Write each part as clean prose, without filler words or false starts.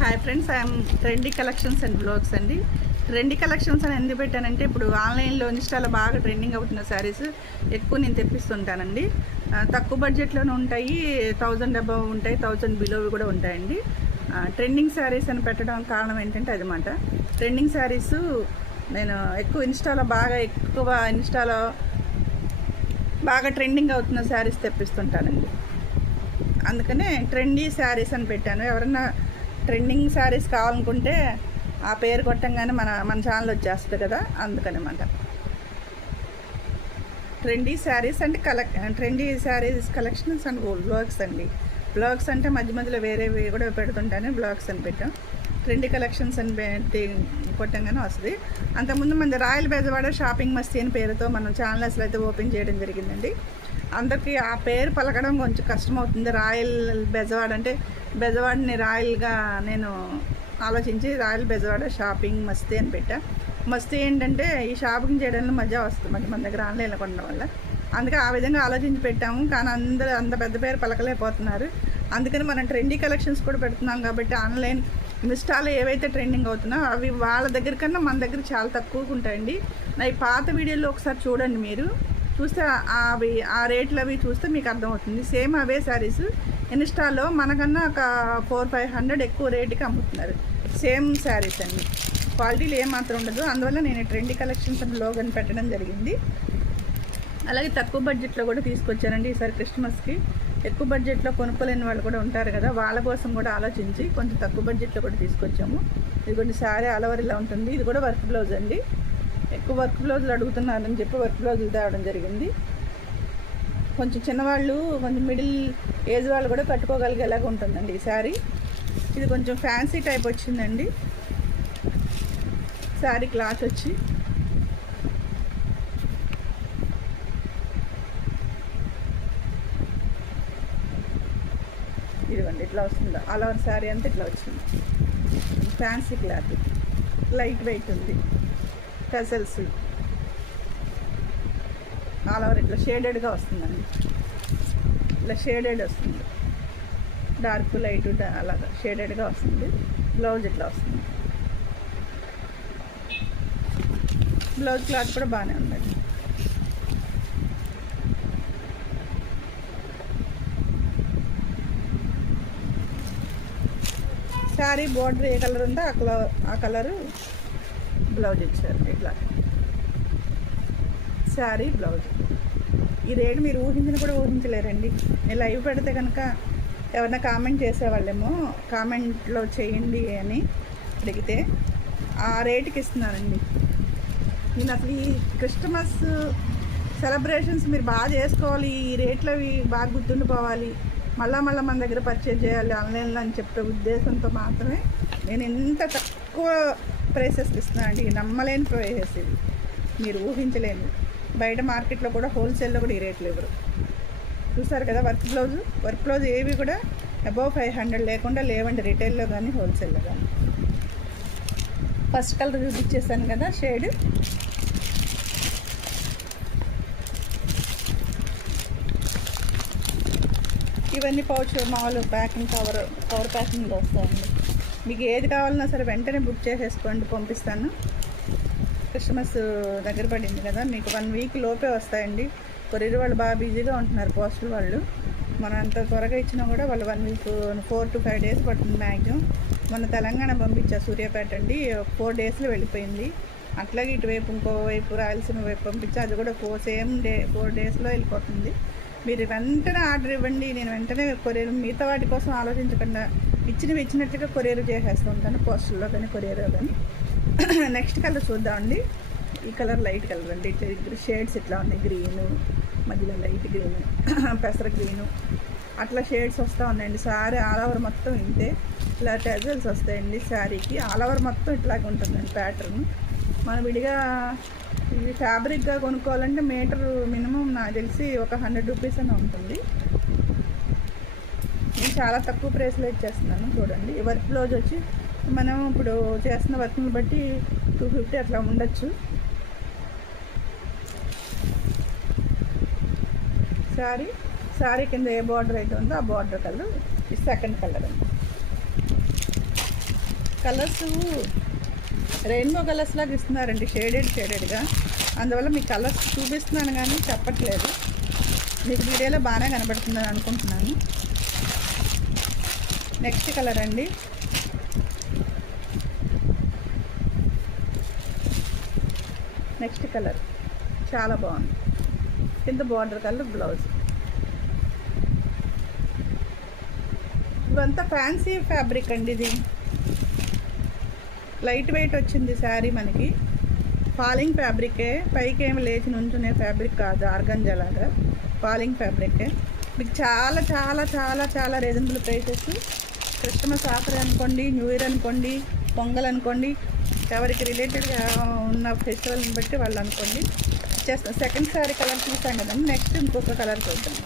Hi friends, I'm trendy collections and blogs అండి. Trendy collections అని ఎందుకు పెట్టానంటే, ఇప్పుడు ఆన్లైన్లో ఇన్స్టాలో బాగా ట్రెండింగ్ అవుతున్న శారీస్ ఎక్కువ నేను తెప్పిస్తుంటానండి. తక్కువ బడ్జెట్లోనే ఉంటాయి, 1000 అబవ్ ఉంటాయి, 1000 బిలోవి కూడా ఉంటాయండి. ట్రెండింగ్ శారీస్ అని పెట్టడం కారణం ఏంటంటే అదనమాట. ట్రెండింగ్ శారీస్ నేను ఎక్కువ ఇన్స్టాలో బాగా ట్రెండింగ్ అవుతున్న శారీస్ తెప్పిస్తుంటానండి. అందుకనే ట్రెండీ శారీస్ అని పెట్టాను. ఎవరన్నా ట్రెండింగ్ శారీస్ కావాలనుకుంటే ఆ పేరు కొట్టంగానే మన ఛానల్ వచ్చేస్తుంది కదా, అందుకనమాట. ట్రెండీ శారీస్ అంటే trendy sarees collections and blogs అండి. బ్లాగ్స్ అంటే మధ్య మధ్యలో వేరేవి కూడా పెడుతుంటాను, బ్లాగ్స్ అని పెట్టాం. ట్రెండీ కలెక్షన్స్ అని పెట్టి కొట్టంగానే వస్తుంది. అంతకుముందు మన రాయల్ బెజవాడ షాపింగ్ మస్తీ అని పేరుతో మనం ఛానల్ అసలు అయితే ఓపెన్ చేయడం జరిగిందండి. అందరికీ ఆ పేరు పలకడం కొంచెం కష్టమవుతుంది. రాయల్ బెజవాడ అంటే బెజవాడని రాయల్గా నేను ఆలోచించి రాయల్ బెజవాడ షాపింగ్ మస్తీ అని పెట్టా. మస్తీ ఏంటంటే ఈ షాపింగ్ చేయడంలో మజా వస్తుంది మన దగ్గర ఆన్లైన్లో కొనడం వల్ల. అందుకే ఆ విధంగా ఆలోచించి పెట్టాము. కానీ అందరూ అంత పెద్ద పేరు పలకలేకపోతున్నారు. అందుకని మనం ట్రెండీ కలెక్షన్స్ కూడా పెడుతున్నాం కాబట్టి ఆన్లైన్ ఇన్స్టాలో ఏవైతే ట్రెండింగ్ అవుతున్నాయో అవి వాళ్ళ దగ్గర కన్నా మన దగ్గర చాలా తక్కువగా ఉంటాయండి. నా ఈ పాత వీడియోలో ఒకసారి చూడండి, మీరు చూస్తే ఆ రేట్లు అవి చూస్తే మీకు అర్థమవుతుంది. సేమ్ అవే శారీస్ ఇన్స్టాలో మనకన్నా ఒక 400-500 ఎక్కువ రేటుకి అమ్ముతున్నారు. సేమ్ శారీస్ అండి, క్వాలిటీలు ఏమాత్రం ఉండదు. అందువల్ల నేను ట్రెండీ కలెక్షన్స్ అని లోగన్ పెట్టడం జరిగింది. అలాగే తక్కువ బడ్జెట్లో కూడా తీసుకొచ్చానండి. ఈసారి క్రిస్మస్కి ఎక్కువ బడ్జెట్లో కొనుక్కోలేని వాళ్ళు కూడా ఉంటారు కదా, వాళ్ళ కోసం కూడా ఆలోచించి కొంచెం తక్కువ బడ్జెట్లో కూడా తీసుకొచ్చాము. ఇది కొన్ని శారీ ఆల్ ఓవర్ ఇలా ఉంటుంది. ఇది కూడా వర్క్ బ్లౌజ్ అండి. ఎక్కువ వర్క్ బ్లౌజులు అడుగుతున్నారని చెప్పి వర్క్ బ్లౌజులు తేవడం జరిగింది. కొంచెం చిన్నవాళ్ళు, కొంచెం మిడిల్ ఏజ్ వాళ్ళు కూడా కట్టుకోగలిగేలాగా ఉంటుందండి ఈ శారీ. ఇది కొంచెం ఫ్యాన్సీ టైప్ వచ్చిందండి శారీ. క్లాత్ వచ్చి ఇదిగోండి ఇట్లా వస్తుంది. ఆల్ ఓవర్ శారీ అంతా ఇట్లా వచ్చింది. ఫ్యాన్సీ క్లాత్, లైట్ వెయిట్ ఉంది. టెజల్స్ ఆల్ ఓవర్ ఇట్లా షేడెడ్గా వస్తుందండి. ఇట్లా షేడెడ్ వస్తుంది, డార్క్ లైట్ అలాగా షేడెడ్గా వస్తుంది. బ్లౌజ్ ఇట్లా వస్తుంది. బ్లౌజ్ క్లాత్ కూడా బాగానే ఉందండి. శారీ బోర్డర్ ఏ కలర్ ఉందో ఆ కలరు బ్లౌజ్ ఇచ్చారు. ఇట్లా శారీ బ్లౌజ్. ఈ రేటు మీరు ఊహించిన కూడా ఊహించలేరండి. నేను లైవ్ పెడితే కనుక ఎవరైనా కామెంట్ చేసేవాళ్ళేమో, కామెంట్లో చేయండి అని అడిగితే ఆ రేటుకి ఇస్తున్నానండి. నేను అసలు ఈ క్రిస్మస్ సెలబ్రేషన్స్ మీరు బాగా చేసుకోవాలి, ఈ రేట్లు అవి బాగా గుర్తుండిపోవాలి, మళ్ళీ మన దగ్గర పర్చేజ్ చేయాలి ఆన్లైన్లో అని చెప్పే ఉద్దేశంతో మాత్రమే నేను ఇంత తక్కువ ప్రైసెస్కి ఇస్తున్నానండి. నమ్మలేని ప్రైసెస్ ఇది, మీరు ఊహించలేను. బయట మార్కెట్లో కూడా హోల్సేల్లో కూడా ఈ రేట్లు ఇవ్వరు. చూసారు కదా, వర్క్ బ్లౌజ్ ఏవి కూడా అబవ్ 500 లేకుండా లేవండి, రిటైల్లో కానీ హోల్సేల్లో కానీ. ఫస్ట్ కలర్ చూపించేసాను కదా షేడ్. ఇవన్నీ పౌచ్ మామూలు ప్యాకింగ్ కవర్ ప్యాకింగ్లో వస్తాయండి. మీకు ఏది కావాలన్నా సరే వెంటనే బుక్ చేసేసుకోండి, పంపిస్తాను. క్రిస్మస్ దగ్గర పడింది కదా, మీకు 1 వీక్ లోపే వస్తాయండి. కొరియర్ వాళ్ళు బాగా బిజీగా ఉంటున్నారు, పోస్టులు వాళ్ళు. మనం అంత త్వరగా ఇచ్చినా కూడా వాళ్ళు 1 వీక్ 4 to 5 days పడుతుంది మ్యాక్సిమం. మన తెలంగాణ పంపించా సూర్యాపేట అండి, 4 daysలో వెళ్ళిపోయింది. అట్లాగే ఇటువైపు ఇంకోవైపు రాయలసీమ వైపు పంపించా, అది కూడా 4 daysలో వెళ్ళిపోతుంది. మీరు వెంటనే ఆర్డర్ ఇవ్వండి, నేను వెంటనే కొరియర్, మిగతా వాటి కోసం ఆలోచించకుండా ఇచ్చినట్టుగా కొరియర్ చేసేస్తూ ఉంటాను, పోస్టుల్లో కానీ కొరియర్లో కానీ. నెక్స్ట్ కలర్ చూద్దామండి. ఈ కలర్ లైట్ కలర్ అండి. షేడ్స్ ఇట్లా ఉన్నాయి, గ్రీను, మధ్యలో లైట్ గ్రీను, పెసర గ్రీను, అట్లా షేడ్స్ వస్తూ ఉన్నాయండి. శారీ ఆల్ ఓవర్ మొత్తం ఇంతే. ఇలా టెజల్స్ వస్తాయండి శారీకి. ఆల్ ఓవర్ మొత్తం ఇట్లాగే ఉంటుందండి ప్యాటర్న్. మనం విడిగా ఇది ఫ్యాబ్రిక్గా కొనుక్కోవాలంటే మీటర్ మినిమం నాకు తెలిసి ఒక 100 రూపీస్ అని ఉంటుంది. నేను చాలా తక్కువ ప్రైస్లో ఇచ్చేస్తున్నాను. చూడండి, ఈ వర్క్ బ్లౌజ్ వచ్చి మనం ఇప్పుడు చేస్తున్న వర్క్ని బట్టి 250 అట్లా ఉండొచ్చు. శారీ కింద ఏ బార్డర్ అయితే ఉందో ఆ బార్డర్ కలర్. ఈ సెకండ్ కలర్ అండి. కలర్స్ రెయిన్బో కలర్స్ లాగా ఇస్తున్నారండి, షేడెడ్గా. అందువల్ల మీకు కలర్స్ చూపిస్తున్నాను కానీ చెప్పట్లేదు. మీకు వీడియోలో బాగానే కనబడుతుందని అనుకుంటున్నాను. నెక్స్ట్ కలర్ అండి, నెక్స్ట్ కలర్ చాలా బాగుంది. కింద బార్డర్ కలర్ బ్లౌజ్. ఇవంతా ఫ్యాన్సీ ఫ్యాబ్రిక్ అండి. ఇది లైట్ వెయిట్ వచ్చింది శారీ మనకి. ఫాలింగ్ ఫ్యాబ్రికే, పైకి ఏమి లేచి నుంచునే ఫ్యాబ్రిక్ కాదు, ఆర్గంజా లాగా ఫాలింగ్ ఫ్యాబ్రికే. మీకు చాలా చాలా చాలా చాలా రీజనబుల్ ప్రైసెస్. క్రిస్మస్ ఆఫర్ అనుకోండి, న్యూ ఇయర్ అనుకోండి, పొంగల్ అనుకోండి, ఎవరికి రిలేటెడ్గా ఉన్న ఫెస్టివల్ని బట్టి వాళ్ళు అనుకోండి చేస్తాం. సెకండ్ శారీ కలర్ చూసాం కదండి, నెక్స్ట్ ఇంకొక కలర్ చూద్దాం.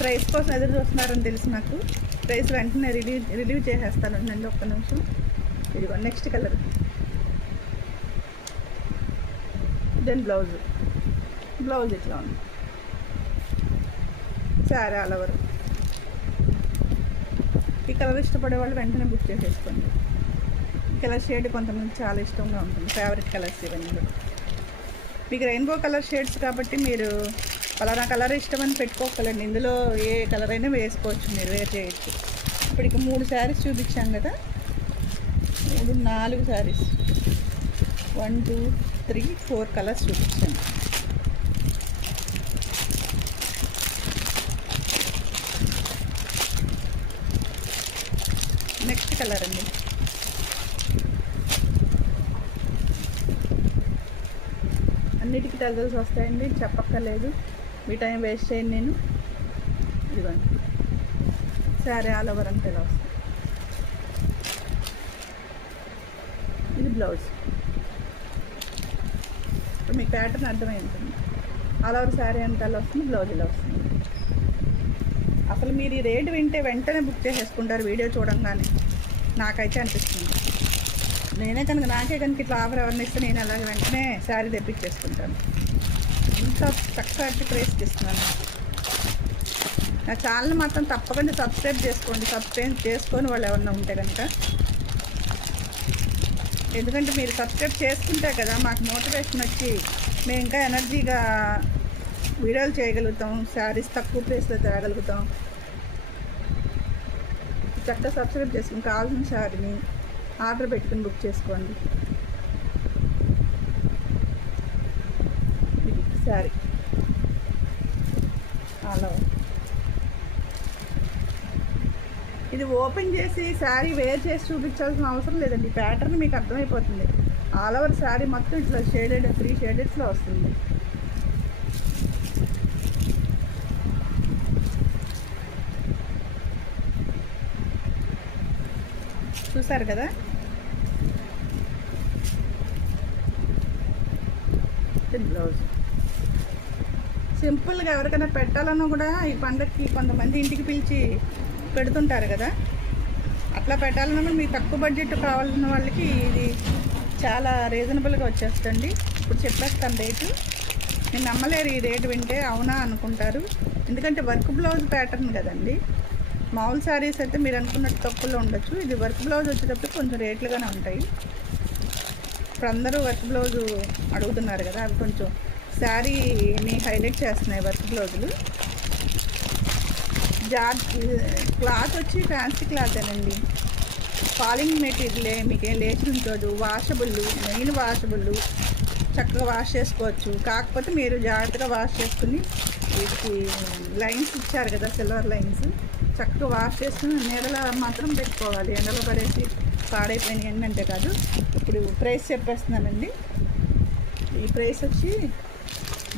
ప్రైస్ కోసం ఎదురు చూస్తున్నారని తెలిసి నాకు ప్రైస్ వెంటనే రిలీవ్ చేసేస్తానండి. ఒక్క నిమిషం. ఇదిగో నెక్స్ట్ కలర్. దెన్ బ్లౌజ్ ఇట్లా ఉంది. Sari all over. ఈ కలర్ ఇష్టపడే వాళ్ళు వెంటనే బుక్ చేసేసుకోండి. ఈ కలర్ షేడ్ కొంతమంది చాలా ఇష్టంగా ఉంటుంది, ఫేవరెట్ కలర్స్ ఇవన్నీ. మీకు రెయిన్బో కలర్ షేడ్స్ కాబట్టి మీరు పలానా కలర్ ఇష్టమని పెట్టుకోగలండి. ఇందులో ఏ కలర్ అయినా వేసుకోవచ్చు, మీరు వేర్ చేయొచ్చు. ఇప్పటికి 3 శారీస్ చూపించాం కదా, 4 శారీస్, 1 2 3 4 కలర్స్ చూపించాను. నెక్స్ట్ కలర్ అండి, అన్నిటికీ టజల్స్ వస్తాయండి, చెప్పక్కర్లేదు. మీ టైం వేస్ట్ చేయండి నేను. ఇదిగోండి శారీ ఆల్ ఓవర్ అంతా ఇలా వస్తుంది. ఇది బ్లౌజ్. ఇప్పుడు మీకు ప్యాటర్న్ అర్థమైంటుంది. ఆల్ ఓవర్ శారీ అంతా అలా వస్తుంది, బ్లౌజ్ ఇలా వస్తుంది. అసలు మీరు ఈ రేటు వింటే వెంటనే బుక్ చేసేసుకుంటారు వీడియో చూడంగానే, నాకైతే అనిపిస్తుంది. నేనే కనుక ఇట్లా ఆఫర్ ఎవరిని ఇస్తే నేను అలాగే వెంటనే శారీ తెప్పించేసుకుంటాను. ఇంత చక్కటి ప్రైస్ ఇస్తున్నాను. నా ఛానల్ మాత్రం తప్పకుండా సబ్స్క్రైబ్ చేసుకోండి. సబ్స్క్రైబ్ చేసుకొని వాళ్ళు ఎవరన్నా ఉంటే కనుక, ఎందుకంటే మీరు సబ్స్క్రైబ్ చేసుకుంటే కదా మాకు మోటివేషన్ వచ్చి మేము ఇంకా ఎనర్జీగా వీడియోలు చేయగలుగుతాం, శారీస్ తక్కువ ప్రైస్లో తేగలుగుతాం. చక్కగా సబ్స్క్రైబ్ చేసుకుని కావాల్సిన శారీని ఆర్డర్ పెట్టుకుని బుక్ చేసుకోండి. శారీ అలా ఇది ఓపెన్ చేసి శారీ వేర్ చేసి చూపించాల్సిన అవసరం లేదండి. ప్యాటర్న్ మీకు అర్థమైపోతుంది. ఆల్ ఓవర్ శారీ మొత్తం ఇట్లా షేడెడ్ 3 షేడెడ్స్లో వస్తుంది. చూసారు కదా, బ్లౌజ్ సింపుల్గా ఎవరికైనా పెట్టాలన్నా కూడా ఈ పండగకి కొంతమంది ఇంటికి పిలిచి పెడుతుంటారు కదా, అట్లా పెట్టాలన్నా కూడా మీకు తక్కువ బడ్జెట్ కావాలన్న వాళ్ళకి ఇది చాలా రీజనబుల్గా వచ్చేస్తుంది. ఇప్పుడు చెప్పేస్తాను రేటు. నేను నమ్మలేరు ఈ రేటు వింటే, అవునా అనుకుంటారు. ఎందుకంటే వర్క్ బ్లౌజ్ ప్యాటర్న్ కదండి. మామూలు శారీస్ అయితే మీరు అనుకున్నట్టు తక్కువలో ఉండొచ్చు. ఇది వర్క్ బ్లౌజ్ వచ్చేటప్పుడు కొంచెం రేట్లుగానే ఉంటాయి. ఇప్పుడు అందరూ వర్క్ బ్లౌజు అడుగుతున్నారు కదా, అవి కొంచెం శారీని హైలైట్ చేస్తున్నాయి వర్క్ బ్లౌజులు. క్లాత్ వచ్చి ఫ్యాన్సీ క్లాతేనండి, ఫాలింగ్ మెటీరియలే, మీకేం లేచి ఉంచదు. వాషబుల్, మెయిన్ వాషబుల్, చక్కగా వాష్ చేసుకోవచ్చు. కాకపోతే మీరు జాగ్రత్తగా వాష్ చేసుకుని వీటికి లైన్స్ ఇచ్చారు కదా, సిల్వర్ లైన్స్, చక్కగా వాష్ చేసుకుని నీడలో మాత్రం పెట్టుకోవాలి. ఎండలో పడేసి పాడైపోయినాయి ఏంటంటే కాదు. ఇప్పుడు ప్రైస్ చెప్పేస్తున్నానండి. ఈ ప్రైస్ వచ్చి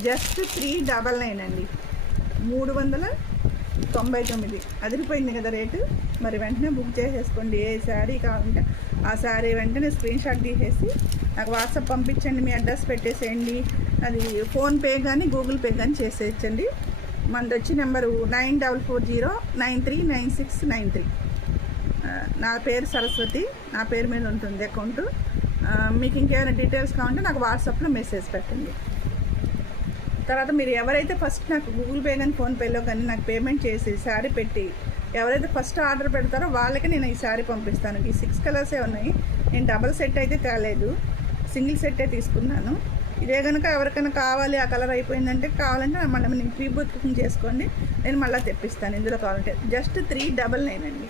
జస్ట్ 399 అండి, 399. అదిరిపోయింది కదా రేటు. మరి వెంటనే బుక్ చేసేసుకోండి. ఏ శారీ కావాలంటే ఆ శారీ వెంటనే స్క్రీన్ షాట్ తీసేసి నాకు వాట్సాప్ పంపించండి, మీ అడ్రస్ పెట్టేసేయండి. అది ఫోన్పే కానీ గూగుల్ పే కానీ చేసేయచ్చండి. మనది వచ్చి నెంబరు 9440939693. నా పేరు సరస్వతి, నా పేరు మీద ఉంటుంది అకౌంట్. మీకు ఇంకేమైనా డీటెయిల్స్ కావాలంటే నాకు వాట్సాప్లో మెసేజ్ పెట్టండి. తర్వాత మీరు ఎవరైతే ఫస్ట్ నాకు గూగుల్ పే కానీ ఫోన్పేలో కానీ నాకు పేమెంట్ చేసి శారీ పెట్టి ఎవరైతే ఫస్ట్ ఆర్డర్ పెడతారో వాళ్ళకి నేను ఈ శారీ పంపిస్తాను. ఈ 6 కలర్సే ఉన్నాయి. నేను డబల్ సెట్ అయితే తేలేదు, సింగిల్ సెట్టే తీసుకున్నాను. ఇదే కనుక ఎవరికైనా కావాలి, ఆ కలర్ అయిపోయిందంటే కావాలంటే మళ్ళీ నేను ప్రీ బుకింగ్ చేసుకోండి, నేను మళ్ళీ తెప్పిస్తాను. ఇందులో కావాలంటే జస్ట్ 399 అండి,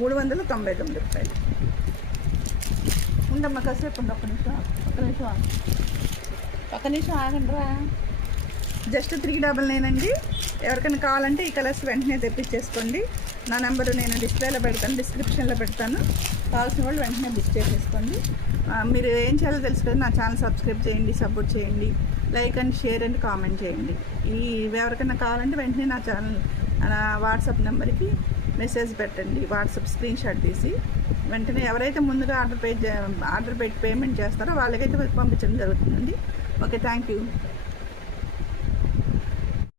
399 రూపాయలు. ఉండమ్మా కాసేపు ఉండి, ఒక్క నిమిషం ఆగండి రా. జస్ట్ 399 అండి. ఎవరికైనా కావాలంటే ఈ కలర్స్ వెంటనే తెప్పించేసుకోండి. నా నెంబరు నేను డిస్ప్లేలో పెడతాను, డిస్క్రిప్షన్లో పెడతాను. కావాల్సిన వాళ్ళు వెంటనే బుక్ చేసేసుకోండి. మీరు ఏం చేయాలో తెలుసు కదా, నా ఛానల్ సబ్స్క్రైబ్ చేయండి, సపోర్ట్ చేయండి, like and share and comment చేయండి. ఎవరికైనా కావాలంటే వెంటనే నా ఛానల్ వాట్సాప్ నెంబర్కి మెసేజ్ పెట్టండి, వాట్సాప్ స్క్రీన్ షాట్ తీసి వెంటనే ఎవరైతే ముందుగా ఆర్డర్ పెట్టి పేమెంట్ చేస్తారో వాళ్ళకైతే పంపించడం జరుగుతుందండి. Okay, thank you.